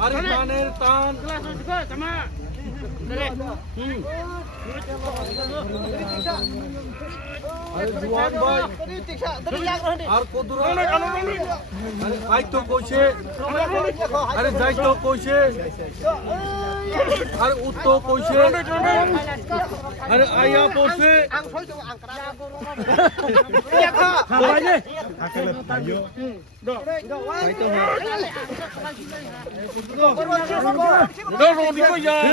Harimaner tan Juan bhai আর কদুরা আরে I তো কইছে আরে যাই তো কইছে আরে উত্তো কইছে আরে আইয়া পড়ছে ভাই নে আকেলে ভাইও ভাই তো রোডি কই যায়